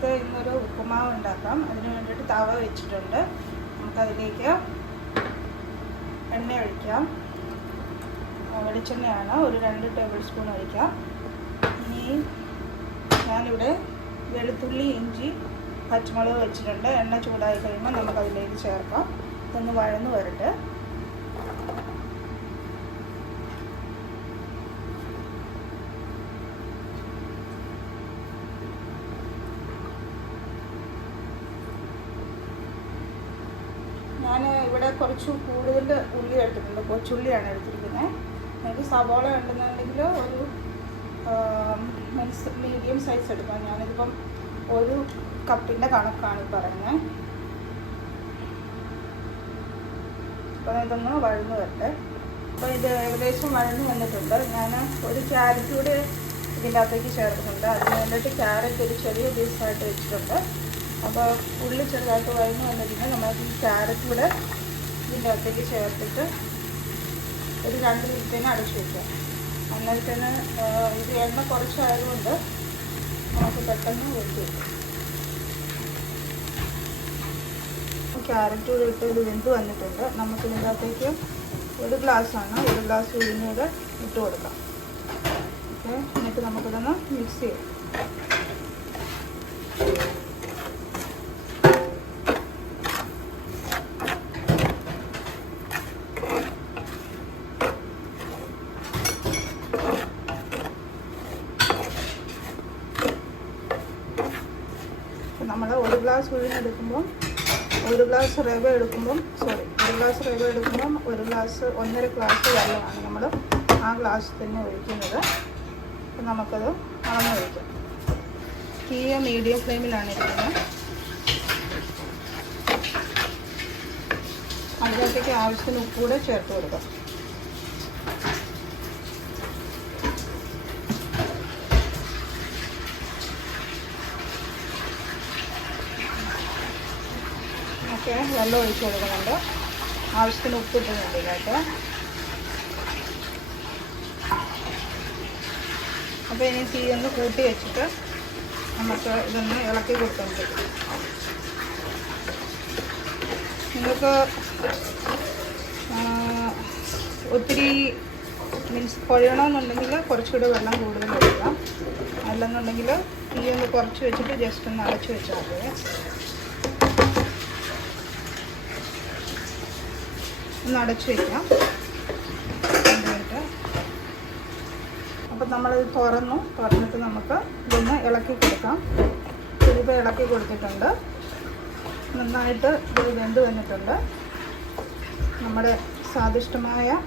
നമുക്ക് ഇന്നൊരു ഉപ്പുമാവ് ഉണ്ടാക്കാം. അതിന് വേണ്ടിയിട്ട് തവ വെച്ചിട്ടുണ്ട്. നമുക്കതിലേക്ക് എണ്ണ ഒഴിക്കാം. വെളിച്ചെണ്ണയാണ്, ഒരു 2 ടേബിൾ സ്പൂൺ ഒഴിക്കാം. ഇനി ഞാനിവിടെ വെളുത്തുള്ളി, ഇഞ്ചി, പച്ചമുളക് വെച്ചിട്ടുണ്ട്. എണ്ണ ചൂടായി കഴിയുമ്പോൾ നമുക്കതിലേക്ക് ചേർക്കാം. ഇതൊന്ന് വഴന്ന് വരട്ടെ. ഞാൻ ഇവിടെ കുറച്ച് കൂടുതൽ ഉള്ളി എടുത്തിട്ടുണ്ട്. കൊച്ചുള്ളിയാണ് എടുത്തിരിക്കുന്നത്. എനിക്ക് സവാള ഉണ്ടെന്നുണ്ടെങ്കിൽ ഒരു മീഡിയം സൈസ് എടുക്കാം. ഞാനിതിപ്പം 1 കപ്പിൻ്റെ കണക്കാണ് പറയുന്നത്. അപ്പോൾ ഇതൊന്ന് വഴന്ന് വരട്ടെ. അപ്പോൾ ഇത് ഏകദേശം വഴന്ന് വന്നിട്ടുണ്ട്. ഞാൻ ഒരു ക്യാരറ്റ് കൂടി ഇതിൻ്റെ അകത്തേക്ക് ചേർക്കുന്നുണ്ട്. അതിന് വേണ്ടിയിട്ട് ക്യാരറ്റ് ഒരു ചെറിയ പീസായിട്ട് വെച്ചിട്ടുണ്ട്. അപ്പോൾ ഉള്ളി ചെറുതായിട്ട് വഴന്ന് വന്നിട്ടുണ്ടെങ്കിൽ നമുക്ക് ഈ ക്യാരറ്റ് കൂടെ ഇതിൻ്റെ അകത്തേക്ക് ചേർത്തിട്ട് ഒരു 2 മിനിറ്റിന് അടച്ചു വയ്ക്കാം. അന്നേരത്തേന് ഇത് എണ്ണ കുറച്ചായതുകൊണ്ട് നമുക്ക് പെട്ടെന്ന് വെട്ടി വയ്ക്കാം. ക്യാരറ്റ് കൂടെ ഇട്ട് ഇത് വെന്ത് വന്നിട്ടുണ്ട്. നമുക്ക് ഇതിൻ്റെ അകത്തേക്ക് 1 ഗ്ലാസ്സാണ്, 1 ഗ്ലാസ് ഉഴുന്നൂടെ ഇട്ട് കൊടുക്കാം. ഓക്കെ, എന്നിട്ട് നമുക്കിതൊന്ന് മിക്സ് ചെയ്യാം. നമ്മൾ 1 ഗ്ലാസ് ഉഴുന്നെടുക്കുമ്പം 1 ഗ്ലാസ് റവ എടുക്കുമ്പം 1 ഗ്ലാസ് റവ എടുക്കുമ്പം 1 ഗ്ലാസ് 1.5 ഗ്ലാസ് വെള്ളമാണ് നമ്മൾ ആ ഗ്ലാസ് തന്നെ ഒഴിക്കുന്നത്. അപ്പം നമുക്കത് അളന്ന് ഒഴിക്കാം. തീ മീഡിയം ഫ്ലെയിമിലാണ് ഇരിക്കുന്നത്. അതിനകത്തേക്ക് ആവശ്യത്തിന് ഉപ്പ് കൂടെ ചേർത്ത് കൊടുക്കാം. വെള്ളം ഒഴിച്ച് കൊടുക്കുന്നുണ്ട്. ആവശ്യത്തിന് ഉപ്പ് ഇട്ടുന്നുണ്ട് ഇതിനകത്ത്. അപ്പോൾ ഇനി തീ ഒന്ന് കൂട്ടി വെച്ചിട്ട് നമുക്ക് ഇതൊന്ന് ഇളക്കി കൊടുക്കുന്നുണ്ട്. നിങ്ങൾക്ക് ഒത്തിരി കുഴയണമെന്നുണ്ടെങ്കിൽ കുറച്ചുകൂടെ വെള്ളം കൂടുതൽ ഒഴിക്കാം. അല്ലെന്നുണ്ടെങ്കിൽ തീ ഒന്ന് കുറച്ച് വെച്ചിട്ട് ജസ്റ്റ് ഒന്ന് അടച്ച് വെച്ചാൽ മതി. ഒന്ന് അടച്ച് വയ്ക്കാം. അപ്പം നമ്മളിത് തുറന്നിട്ട് നമുക്ക് ഇതൊന്ന് ഇളക്കി കൊടുക്കാം. ഇതിപ്പോൾ ഇളക്കി കൊടുത്തിട്ടുണ്ട്. നന്നായിട്ട് ഇത് വെന്ത് വന്നിട്ടുണ്ട്. നമ്മുടെ സ്വാദിഷ്ടമായ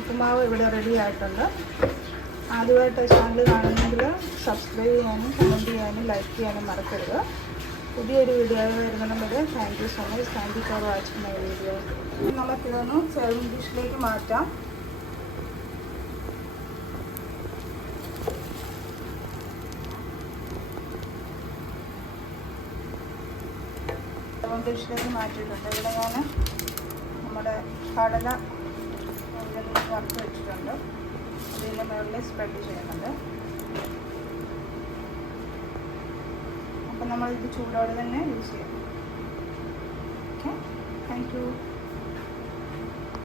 ഉപ്പുമാവ് ഇവിടെ റെഡി ആയിട്ടുണ്ട്. ആദ്യമായിട്ട് ചാനൽ കാണുന്നെങ്കിൽ സബ്സ്ക്രൈബ് ചെയ്യാനും കമൻറ്റ് ചെയ്യാനും ലൈക്ക് ചെയ്യാനും മറക്കരുത്. പുതിയൊരു വീഡിയോ വരുന്നത് വരെ thank you so much. Thank you for watching my video. നമുക്കിതൊന്ന് സെർവിങ് ഡിഷിലേക്ക് മാറ്റാം. സെർവിങ് ഡിഷിലേക്ക് മാറ്റിയിട്ടുണ്ട്. ഇവിടെ ഞാൻ നമ്മുടെ കടല വറുത്ത് വെച്ചിട്ടുണ്ട്. അതിൻ്റെ മുകളിൽ സ്പ്രെഡ് ചെയ്യുന്നുണ്ട്. അപ്പോൾ നമ്മളിത് ചൂടോടെ തന്നെ യൂസ് ചെയ്യും. Okay, thank you.